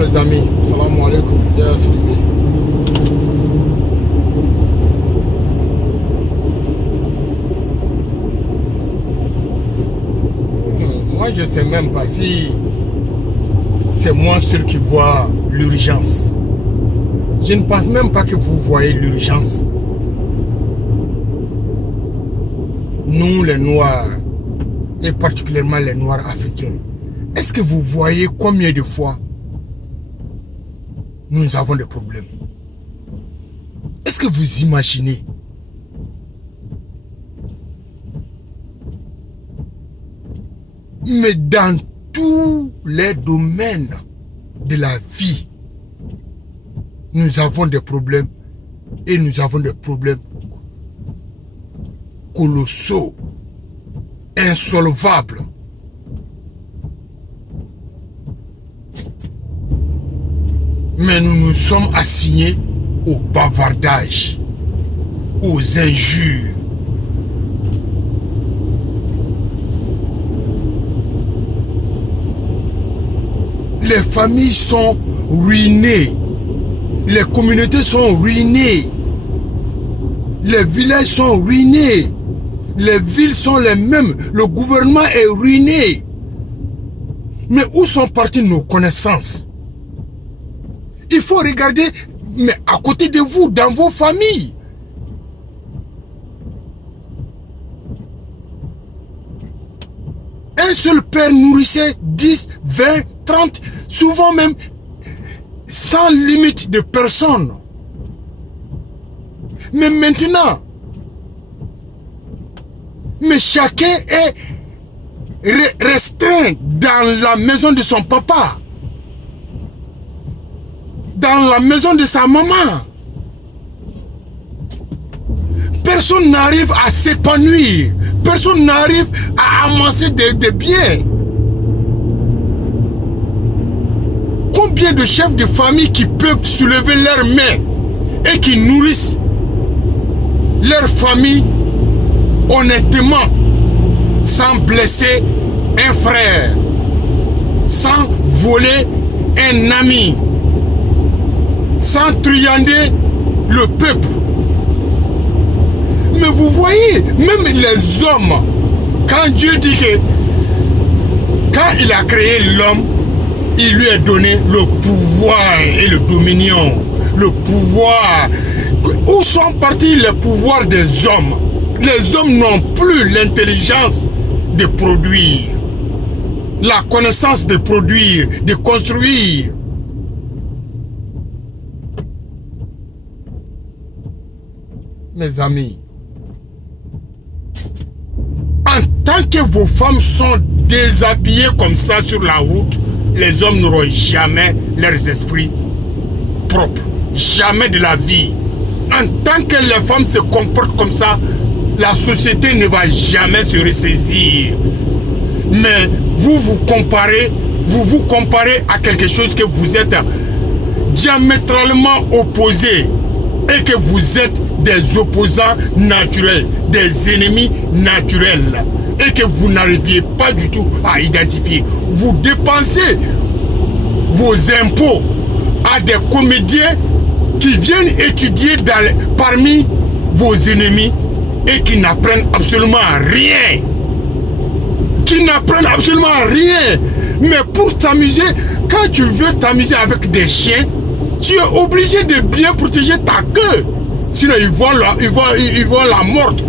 les amis. Salam alaikum. Yes, moi, je ne sais même pas si c'est moi seul qui vois l'urgence. Je ne pense même pas que vous voyez l'urgence. Nous, les Noirs, et particulièrement les Noirs africains, est-ce que vous voyez combien de fois nous avons des problèmes? Est-ce que vous imaginez? Mais dans tous les domaines de la vie, nous avons des problèmes et nous avons des problèmes colossaux, insolvables. Mais nous nous sommes assignés au bavardage, aux injures. Les familles sont ruinées, les communautés sont ruinées, les villages sont ruinés, les villes sont les mêmes, le gouvernement est ruiné. Mais où sont parties nos connaissances? Il faut regarder, mais à côté de vous, dans vos familles. Un seul père nourrissait 10, 20, 30, souvent même sans limite de personnes. Mais maintenant, chacun est restreint dans la maison de son papa, dans la maison de sa maman. Personne n'arrive à s'épanouir. Personne n'arrive à amasser des biens. Combien de chefs de famille qui peuvent soulever leurs mains et qui nourrissent leur famille honnêtement, sans blesser un frère, sans voler un ami, sans truander le peuple. Mais vous voyez, même les hommes, quand Dieu dit que, quand il a créé l'homme, il lui a donné le pouvoir et le dominion. Le pouvoir. Où sont partis les pouvoirs des hommes? Les hommes n'ont plus l'intelligence de produire, la connaissance de produire, de construire. Mes amis, en tant que vos femmes sont déshabillées comme ça sur la route, les hommes n'auront jamais leurs esprits propres. Jamais de la vie. En tant que les femmes se comportent comme ça, la société ne va jamais se ressaisir. Mais vous vous comparez à quelque chose que vous êtes diamétralement opposé et que vous êtes des opposants naturels, des ennemis naturels et que vous n'arriviez pas du tout à identifier. Vous dépensez vos impôts à des comédiens qui viennent étudier parmi vos ennemis et qui n'apprennent absolument rien. Qui n'apprennent absolument rien. Mais pour t'amuser, quand tu veux t'amuser avec des chiens, tu es obligé de bien protéger ta queue. Sinon, ils vont la mordre.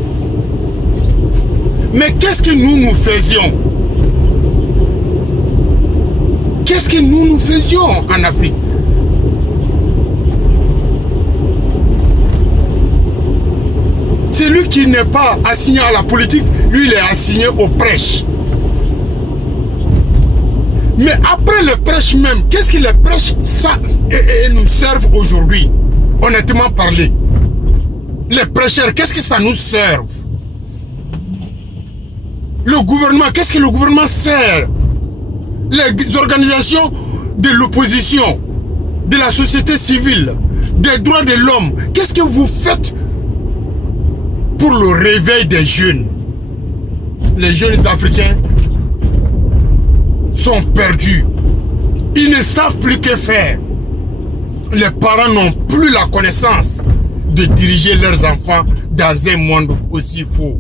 Mais qu'est-ce que nous faisions? Qu'est-ce que nous faisions en Afrique? Celui qui n'est pas assigné à la politique, lui, il est assigné au prêche. Mais après le prêche même, qu'est-ce que les prêches nous servent aujourd'hui? Honnêtement parlé. Les prêcheurs, qu'est-ce que ça nous sert? Le gouvernement, qu'est-ce que le gouvernement sert? Les organisations de l'opposition, de la société civile, des droits de l'homme, qu'est-ce que vous faites pour le réveil des jeunes? Les jeunes africains sont perdus. Ils ne savent plus que faire. Les parents n'ont plus la connaissance de diriger leurs enfants dans un monde aussi faux.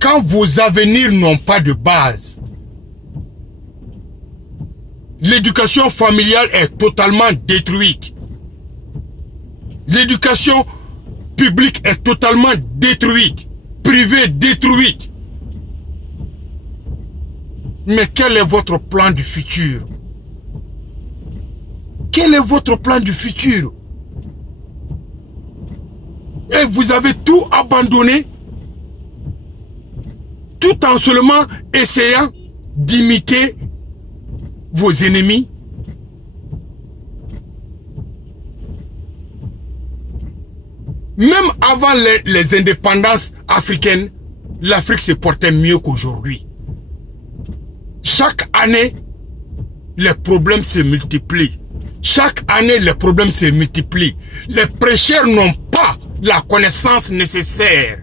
Quand vos avenirs n'ont pas de base, l'éducation familiale est totalement détruite. L'éducation publique est totalement détruite. Privée détruite. Mais quel est votre plan du futur? Quel est votre plan du futur? Et vous avez tout abandonné, tout en seulement essayant d'imiter vos ennemis. Même avant les indépendances africaines, l'Afrique se portait mieux qu'aujourd'hui. Chaque année, les problèmes se multiplient. Chaque année, les problèmes se multiplient. Les prêcheurs n'ont pas la connaissance nécessaire.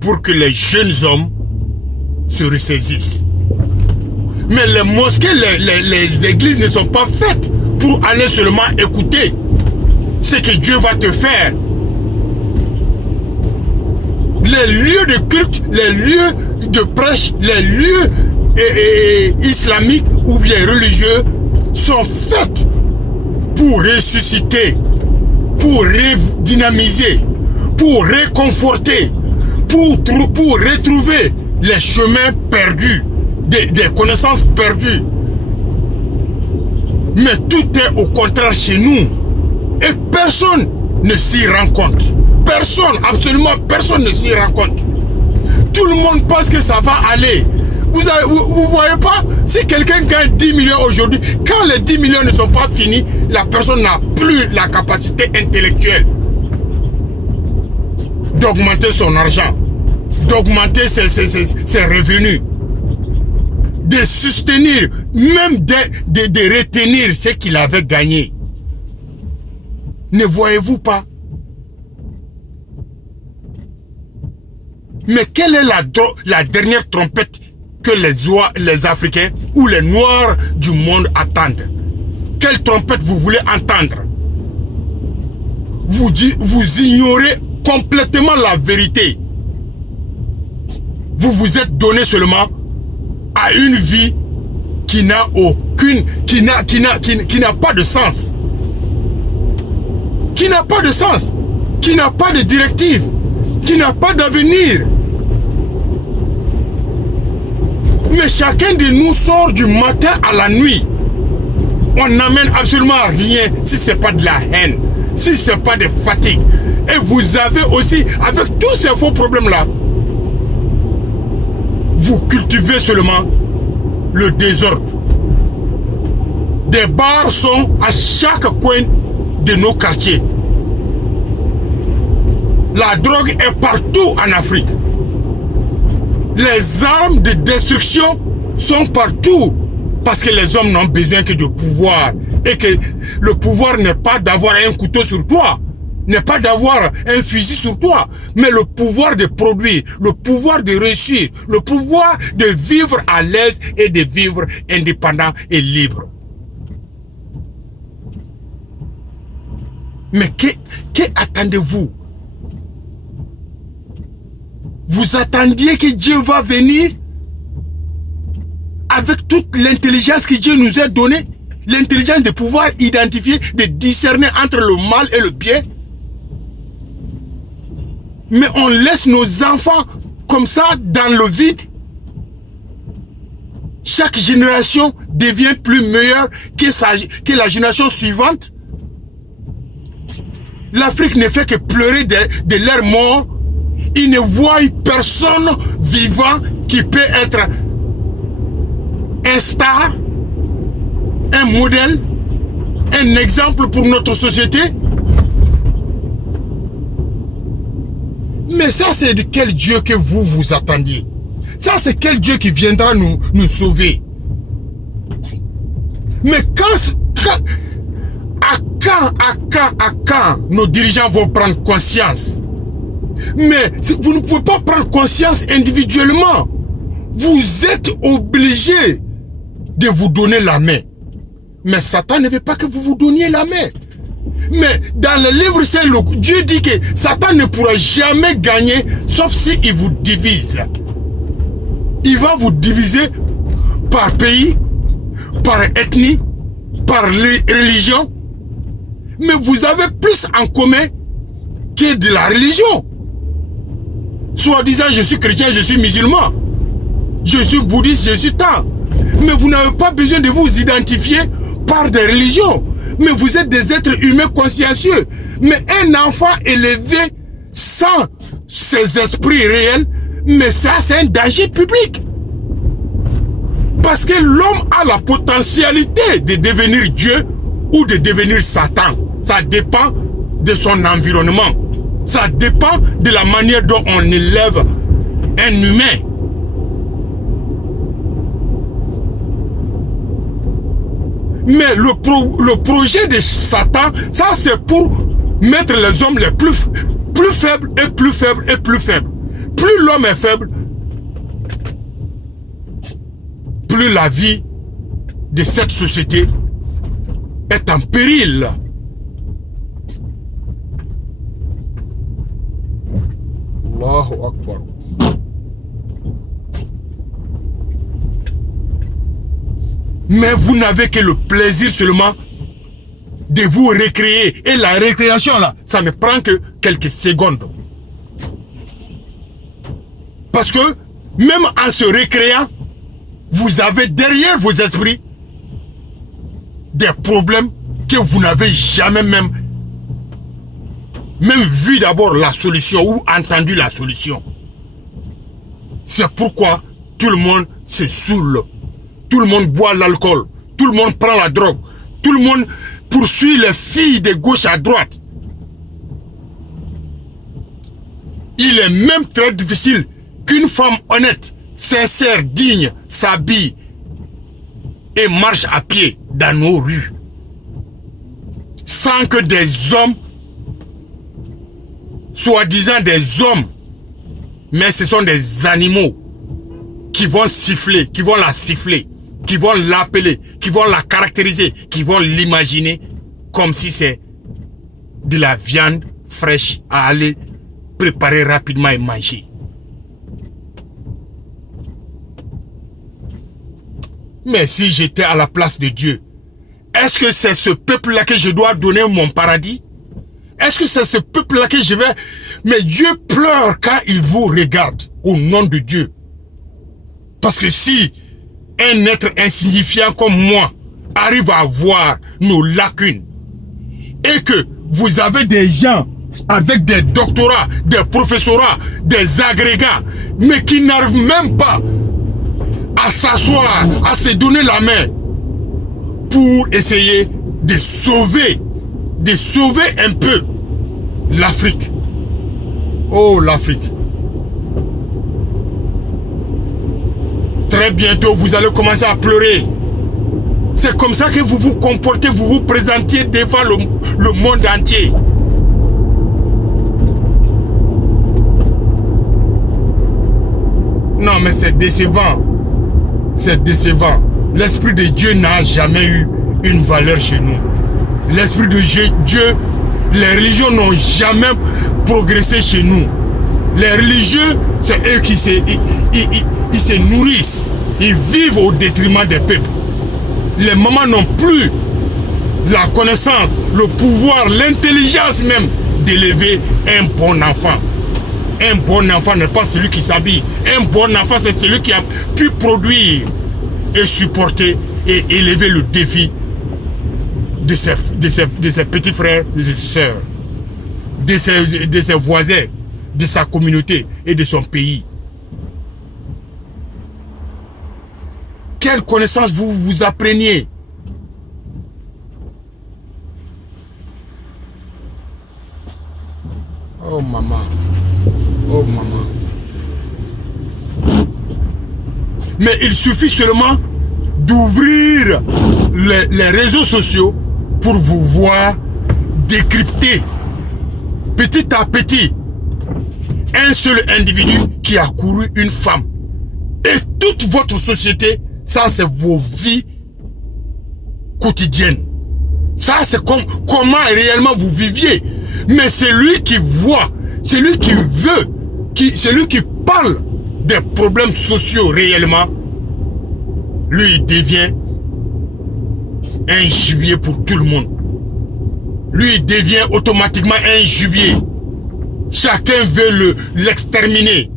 Pour que les jeunes hommes se ressaisissent. Mais les mosquées, les églises ne sont pas faites pour aller seulement écouter ce que Dieu va te faire. Les lieux de culte, les lieux de prêche, les lieux islamiques ou bien religieux sont faits pour ressusciter, pour redynamiser, pour réconforter, pour retrouver les chemins perdus, des connaissances perdues. Mais tout est au contraire chez nous. Et personne ne s'y rend compte. Personne, absolument personne ne s'y rend compte. Tout le monde pense que ça va aller. Vous voyez pas? Si quelqu'un gagne 10 millions aujourd'hui, quand les 10 millions ne sont pas finis, la personne n'a plus la capacité intellectuelle d'augmenter son argent, d'augmenter ses revenus, de soutenir, même de retenir ce qu'il avait gagné. Ne voyez-vous pas? Mais quelle est la dernière trompette que les Africains ou les Noirs du monde attendent? Quelle trompette vous voulez entendre? Vous ignorez complètement la vérité. Vous vous êtes donné seulement à une vie qui n'a pas de sens. Qui n'a pas de sens. Qui n'a pas de directive. Qui n'a pas d'avenir. Mais chacun de nous sort du matin à la nuit. On n'amène absolument rien si ce n'est pas de la haine, si ce n'est pas de fatigue. Et vous avez aussi, avec tous ces faux problèmes-là, vous cultivez seulement le désordre. Des bars sont à chaque coin de nos quartiers. La drogue est partout en Afrique. Les armes de destruction sont partout parce que les hommes n'ont besoin que de pouvoir et que le pouvoir n'est pas d'avoir un couteau sur toi, n'est pas d'avoir un fusil sur toi, mais le pouvoir de produire, le pouvoir de réussir, le pouvoir de vivre à l'aise et de vivre indépendant et libre. Mais que attendez-vous? Vous attendiez que Dieu va venir avec toute l'intelligence que Dieu nous a donnée, l'intelligence de pouvoir identifier, de discerner entre le mal et le bien. Mais on laisse nos enfants comme ça dans le vide. Chaque génération devient plus meilleure que la génération suivante. L'Afrique ne fait que pleurer de leur mort. Ils ne voient personne vivant qui peut être un star, un modèle, un exemple pour notre société. Mais ça, c'est de quel Dieu que vous attendiez? Ça, c'est quel Dieu qui viendra nous sauver? Mais à quand nos dirigeants vont prendre conscience? Mais vous ne pouvez pas prendre conscience individuellement. Vous êtes obligé de vous donner la main. Mais Satan ne veut pas que vous vous donniez la main. Mais dans le livre saint, Dieu dit que Satan ne pourra jamais gagner sauf s'il vous divise. Il va vous diviser par pays, par ethnie, par religion. Mais vous avez plus en commun que de la religion. Soit disant je suis chrétien, je suis musulman, je suis bouddhiste, je suis tant. Mais vous n'avez pas besoin de vous identifier par des religions. Mais vous êtes des êtres humains consciencieux. Mais un enfant élevé sans ses esprits réels, mais ça c'est un danger public. Parce que l'homme a la potentialité de devenir Dieu ou de devenir Satan. Ça dépend de son environnement. Ça dépend de la manière dont on élève un humain. Mais le projet de Satan, ça c'est pour mettre les hommes les plus faibles et plus faibles et plus faibles. Plus l'homme est faible, plus la vie de cette société est en péril. Allahu Akbar. Mais vous n'avez que le plaisir seulement de vous récréer. Et la récréation là, ça ne prend que quelques secondes. Parce que même en se récréant, vous avez derrière vos esprits des problèmes que vous n'avez jamais même vu d'abord la solution ou entendu la solution. C'est pourquoi tout le monde se saoule. Tout le monde boit l'alcool. Tout le monde prend la drogue. Tout le monde poursuit les filles de gauche à droite. Il est même très difficile qu'une femme honnête, sincère, digne, s'habille et marche à pied dans nos rues. Sans que des hommes, soi-disant des hommes, mais ce sont des animaux qui vont siffler, qui vont la siffler, qui vont l'appeler, qui vont la caractériser, qui vont l'imaginer comme si c'est de la viande fraîche à aller préparer rapidement et manger. Mais si j'étais à la place de Dieu, est-ce que c'est ce peuple-là que je dois donner mon paradis? Est-ce que c'est ce peuple-là que je vais... Mais Dieu pleure quand il vous regarde au nom de Dieu. Parce que si un être insignifiant comme moi arrive à voir nos lacunes et que vous avez des gens avec des doctorats, des professorats, des agrégats, mais qui n'arrivent même pas à s'asseoir, à se donner la main pour essayer de sauver un peu l'Afrique. Oh, l'Afrique. Très bientôt, vous allez commencer à pleurer. C'est comme ça que vous vous comportez, vous vous présentiez devant le monde entier. Non, mais c'est décevant. C'est décevant. L'Esprit de Dieu n'a jamais eu une valeur chez nous. L'Esprit de Dieu, les religions n'ont jamais progressé chez nous. Les religieux, c'est eux qui se nourrissent. Ils vivent au détriment des peuples. Les mamans n'ont plus la connaissance, le pouvoir, l'intelligence même d'élever un bon enfant. Un bon enfant n'est pas celui qui s'habille. Un bon enfant, c'est celui qui a pu produire et supporter et élever le défi de ses petits frères, de ses sœurs, de ses voisins, de sa communauté et de son pays. Quelle connaissance vous appreniez? Oh maman. Oh maman. Mais il suffit seulement d'ouvrir les réseaux sociaux pour vous voir décrypter petit à petit un seul individu qui a couru une femme. Et toute votre société, ça c'est vos vies quotidiennes. Ça c'est comment réellement vous viviez. Mais c'est lui qui voit, c'est lui qui veut, c'est lui qui parle des problèmes sociaux réellement. Lui il devient un gibier pour tout le monde. Lui il devient automatiquement un gibier. Chacun veut l'exterminer.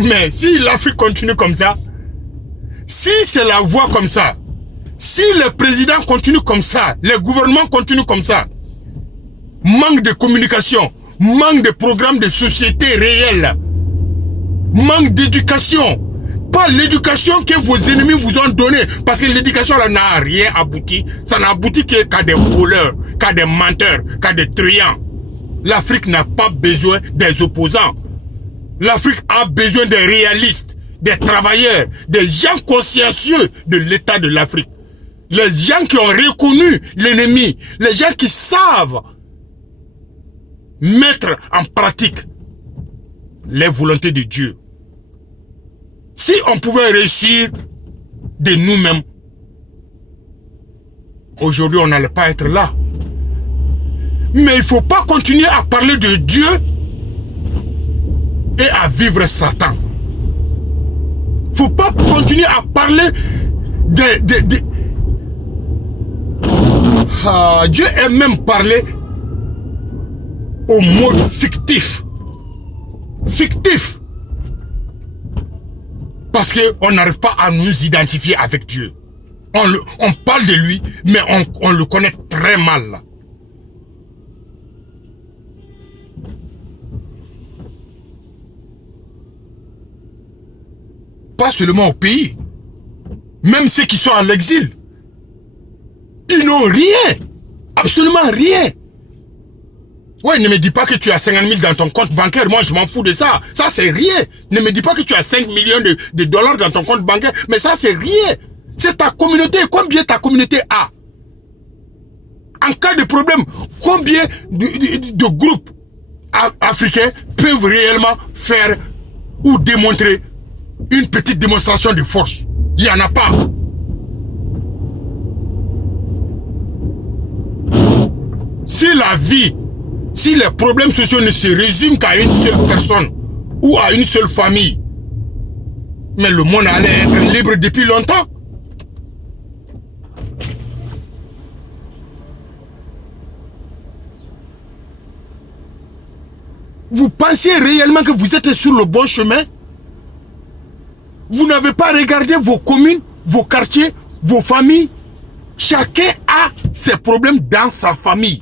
Mais si l'Afrique continue comme ça, si c'est la voie comme ça, si le président continue comme ça, les gouvernements continuent comme ça, manque de communication, manque de programmes de société réels, manque d'éducation, pas l'éducation que vos ennemis vous ont donnée, parce que l'éducation là n'a rien abouti, ça n'a abouti qu'à des voleurs, qu'à des menteurs, qu'à des truands. L'Afrique n'a pas besoin des opposants. L'Afrique a besoin des réalistes, des travailleurs, des gens consciencieux de l'état de l'Afrique. Les gens qui ont reconnu l'ennemi, les gens qui savent mettre en pratique les volontés de Dieu. Si on pouvait réussir de nous-mêmes, aujourd'hui on n'allait pas être là. Mais il ne faut pas continuer à parler de Dieu et à vivre Satan. Il ne faut pas continuer à parler Dieu aime même parler au mode fictif. Fictif. Parce qu'on n'arrive pas à nous identifier avec Dieu. On parle de lui, mais on le connaît très mal. Pas seulement au pays. Même ceux qui sont à l'exil. Ils n'ont rien. Absolument rien. Ouais, ne me dis pas que tu as 50 000 dans ton compte bancaire. Moi, je m'en fous de ça. Ça, c'est rien. Ne me dis pas que tu as 5 millions de dollars dans ton compte bancaire. Mais ça, c'est rien. C'est ta communauté. Combien ta communauté a? En cas de problème, combien de groupes africains peuvent réellement faire ou démontrer une petite démonstration de force? Il n'y en a pas. Si la vie, si les problèmes sociaux ne se résument qu'à une seule personne ou à une seule famille, mais le monde allait être libre depuis longtemps. Vous pensez réellement que vous êtes sur le bon chemin? Vous n'avez pas regardé vos communes, vos quartiers, vos familles. Chacun a ses problèmes dans sa famille.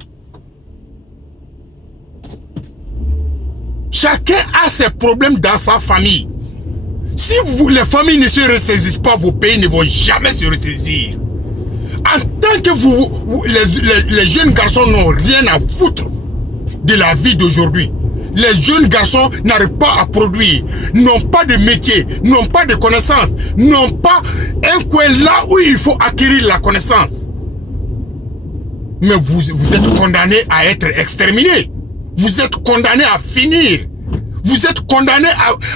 Chacun a ses problèmes dans sa famille. Si les familles ne se ressaisissent pas, vos pays ne vont jamais se ressaisir. En tant que les jeunes garçons n'ont rien à foutre de la vie d'aujourd'hui. Les jeunes garçons n'arrivent pas à produire, n'ont pas de métier, n'ont pas de connaissances, n'ont pas un coin là où il faut acquérir la connaissance. Mais vous êtes condamnés à être exterminés. Vous êtes condamnés à finir. Vous êtes condamnés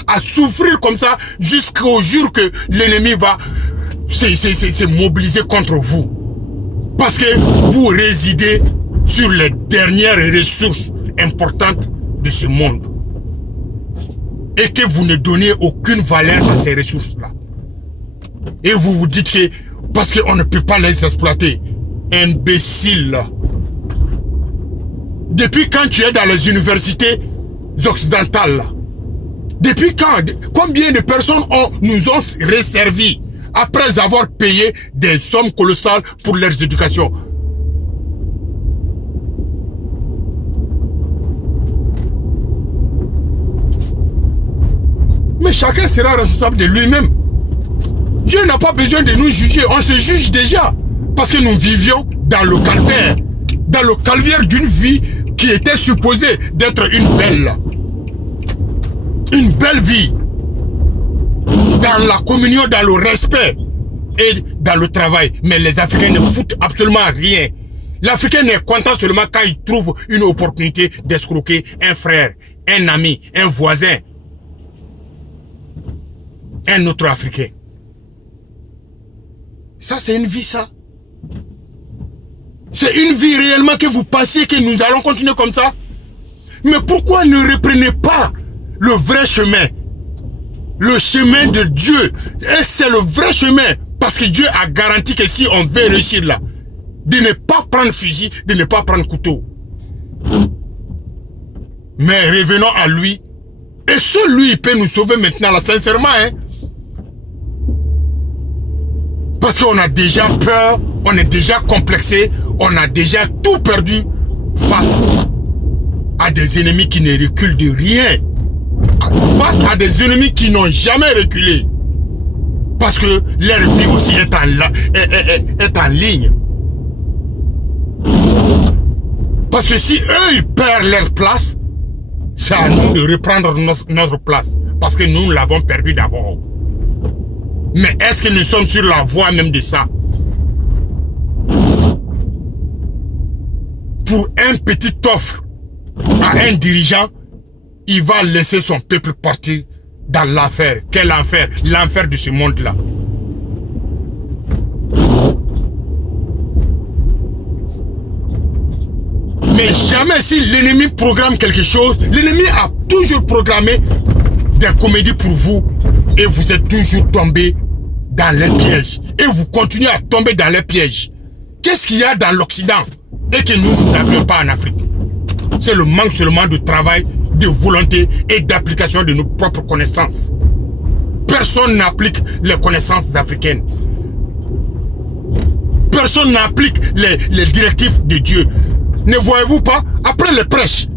à souffrir comme ça jusqu'au jour que l'ennemi va se mobiliser contre vous. Parce que vous résidez sur les dernières ressources importantes de ce monde. Et que vous ne donnez aucune valeur à ces ressources-là. Et vous vous dites que parce qu'on ne peut pas les exploiter. Imbécile. Depuis quand tu es dans les universités occidentales? Depuis quand? Combien de personnes nous ont resservi après avoir payé des sommes colossales pour leur éducation? Mais chacun sera responsable de lui-même. Dieu n'a pas besoin de nous juger. On se juge déjà. Parce que nous vivions dans le calvaire. Dans le calvaire d'une vie qui était supposée d'être une belle vie. Dans la communion, dans le respect. et dans le travail. Mais les Africains ne foutent absolument rien. L'Africain n'est content seulement quand il trouve une opportunité d'escroquer un frère, un ami, un voisin, un autre Africain. Ça, c'est une vie, ça. C'est une vie réellement que vous pensez que nous allons continuer comme ça? Mais pourquoi ne reprenez pas le vrai chemin? Le chemin de Dieu. Et c'est le vrai chemin. Parce que Dieu a garanti que si on veut réussir là, de ne pas prendre fusil, de ne pas prendre couteau. Mais revenons à lui. Et seul lui, il peut nous sauver maintenant, là, sincèrement. Hein? Parce qu'on a déjà peur, on est déjà complexé, on a déjà tout perdu face à des ennemis qui ne reculent de rien. Face à des ennemis qui n'ont jamais reculé. Parce que leur vie aussi est en ligne. Parce que si eux, ils perdent leur place, c'est à nous de reprendre notre place. Parce que nous l'avons perdu d'abord. Mais est-ce que nous sommes sur la voie même de ça? Pour un petit offre à un dirigeant, il va laisser son peuple partir dans l'enfer. Quel enfer? L'enfer de ce monde-là. Mais jamais si l'ennemi programme quelque chose, l'ennemi a toujours programmé des comédies pour vous et vous êtes toujours tombé dans les pièges. Et vous continuez à tomber dans les pièges. Qu'est-ce qu'il y a dans l'Occident et que nous n'avions pas en Afrique? C'est le manque seulement de travail, de volonté et d'application de nos propres connaissances. Personne n'applique les connaissances africaines. Personne n'applique les directives de Dieu. Ne voyez-vous pas? Après les prêches,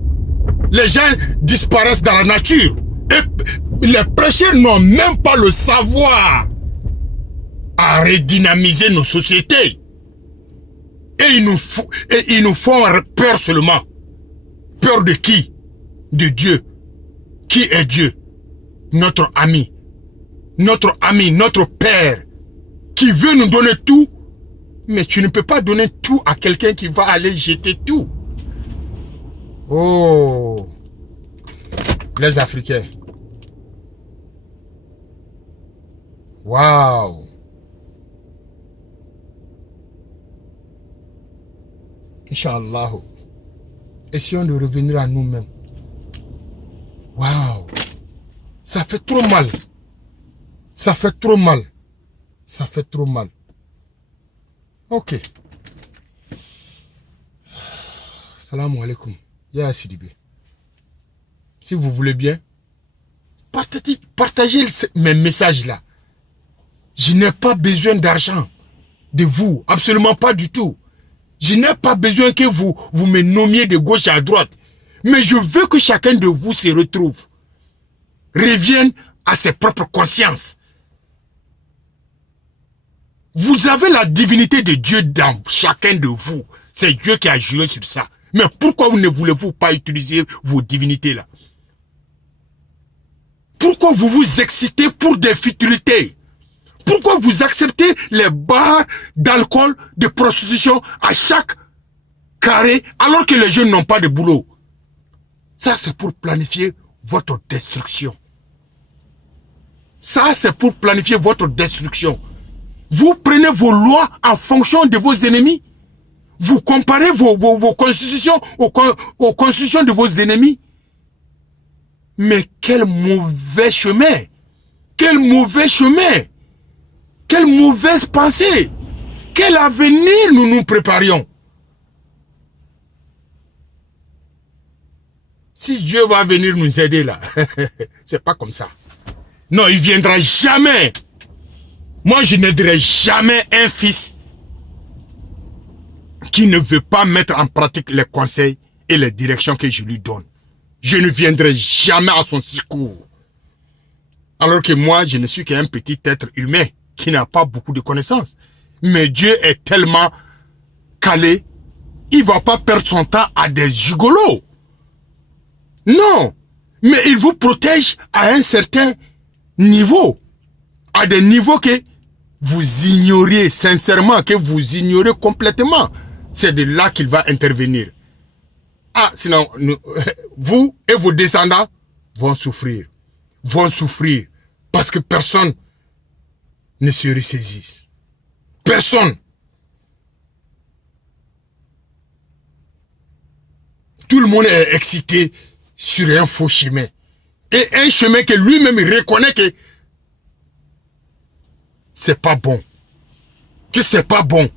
les gens disparaissent dans la nature. Et les prêcheurs n'ont même pas le savoir à redynamiser nos sociétés. Et ils nous font peur seulement. Peur de qui? De Dieu. Qui est Dieu? Notre ami. Notre ami, notre Père. Qui veut nous donner tout. Mais tu ne peux pas donner tout à quelqu'un qui va aller jeter tout. Oh. Les Africains. Waouh. Inch'Allah. Essayons de revenir à nous-mêmes. Waouh. Ça fait trop mal. Ça fait trop mal. Ça fait trop mal. Ok. Salam alaikum. Ya Sidibé. Si vous voulez bien, partagez mes messages là. Je n'ai pas besoin d'argent de vous. Absolument pas du tout. Je n'ai pas besoin que vous me nommiez de gauche à droite. Mais je veux que chacun de vous se retrouve. Revienne à ses propres consciences. Vous avez la divinité de Dieu dans chacun de vous. C'est Dieu qui a juré sur ça. Mais pourquoi ne voulez-vous pas utiliser vos divinités là? Pourquoi vous vous excitez pour des futilités? Pourquoi vous acceptez les bars d'alcool, de prostitution à chaque carré alors que les jeunes n'ont pas de boulot? Ça, c'est pour planifier votre destruction. Ça, c'est pour planifier votre destruction. Vous prenez vos lois en fonction de vos ennemis. Vous comparez vos constitutions aux constitutions de vos ennemis. Mais quel mauvais chemin! Quel mauvais chemin! Quelle mauvaise pensée! Quel avenir nous préparions? Si Dieu va venir nous aider là, c'est pas comme ça. Non, il viendra jamais. Moi, je n'aiderai jamais un fils qui ne veut pas mettre en pratique les conseils et les directions que je lui donne. Je ne viendrai jamais à son secours. Alors que moi, je ne suis qu'un petit être humain qui n'a pas beaucoup de connaissances. Mais Dieu est tellement calé, il ne va pas perdre son temps à des gigolos. Non, mais il vous protège à un certain niveau. À des niveaux que vous ignorez sincèrement, que vous ignorez complètement, c'est de là qu'il va intervenir. Ah, sinon, vous et vos descendants vont souffrir. Parce que personne ne se ressaisisse. Personne. Tout le monde est excité sur un faux chemin. Et un chemin que lui-même reconnaît que c'est pas bon. Que c'est pas bon.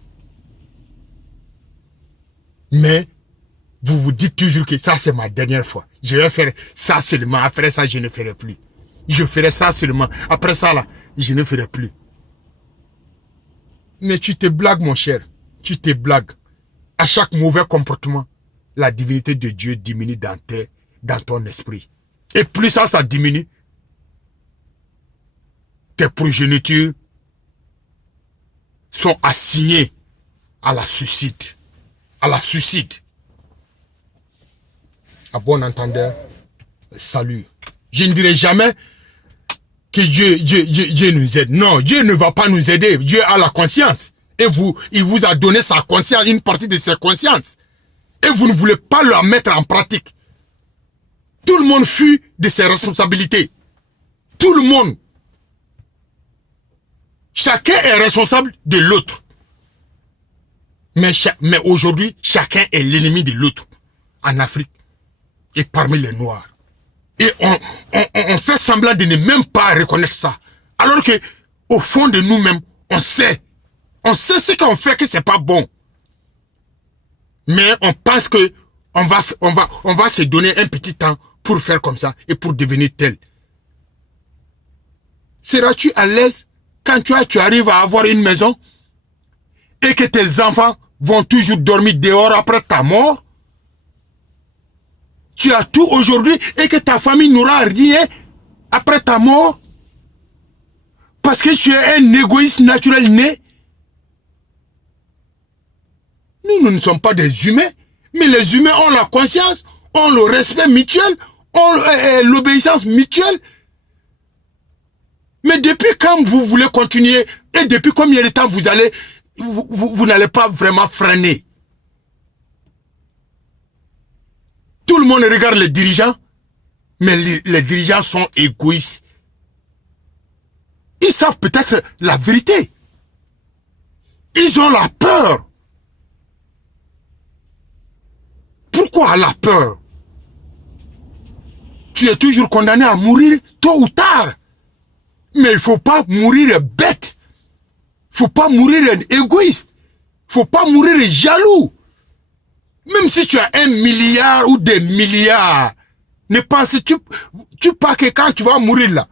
Mais vous vous dites toujours que ça c'est ma dernière fois. Je vais faire ça seulement. Après ça, je ne ferai plus. Je ferai ça seulement. Après ça, là, je ne ferai plus. Mais tu te blagues, mon cher. Tu te blagues. À chaque mauvais comportement, la divinité de Dieu diminue dans ton esprit. Et plus ça diminue, tes progénitures sont assignées à la suicide. À la suicide. À bon entendeur, salut. Je ne dirai jamais que Dieu nous aide. Non, Dieu ne va pas nous aider. Dieu a la conscience. Et il vous a donné sa conscience, une partie de sa conscience. Et vous ne voulez pas la mettre en pratique. Tout le monde fuit de ses responsabilités. Tout le monde. Chacun est responsable de l'autre. Mais aujourd'hui, chacun est l'ennemi de l'autre. En Afrique et parmi les Noirs. Et on fait semblant de ne même pas reconnaître ça. Alors que, au fond de nous-mêmes, on sait. On sait ce qu'on fait que c'est pas bon. Mais on pense que on va se donner un petit temps pour faire comme ça et pour devenir tel. Seras-tu à l'aise quand tu arrives à avoir une maison et que tes enfants vont toujours dormir dehors après ta mort? Tu as tout aujourd'hui et que ta famille n'aura rien après ta mort? Parce que tu es un égoïste naturel né? Nous ne sommes pas des humains, mais les humains ont la conscience, ont le respect mutuel, ont l'obéissance mutuelle. Mais depuis quand vous voulez continuer et depuis combien de temps vous n'allez pas vraiment freiner? Tout le monde regarde les dirigeants, mais les dirigeants sont égoïstes. Ils savent peut-être la vérité. Ils ont la peur. Pourquoi la peur? Tu es toujours condamné à mourir tôt ou tard. Mais il ne faut pas mourir bête. Il ne faut pas mourir égoïste. Il ne faut pas mourir jaloux. Même si tu as 1 milliard ou des milliards, ne penses-tu pas que quand tu vas mourir là,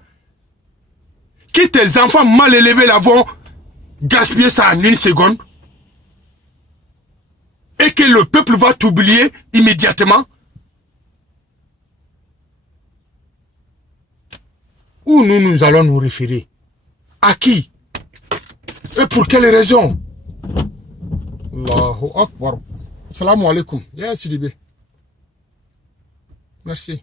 que tes enfants mal élevés là vont gaspiller ça en 1 seconde? Et que le peuple va t'oublier immédiatement? Où nous allons nous référer? À qui? Et pour quelle raison? Allahu Akbar. Salam alaikum. Ya Sidibé. Merci.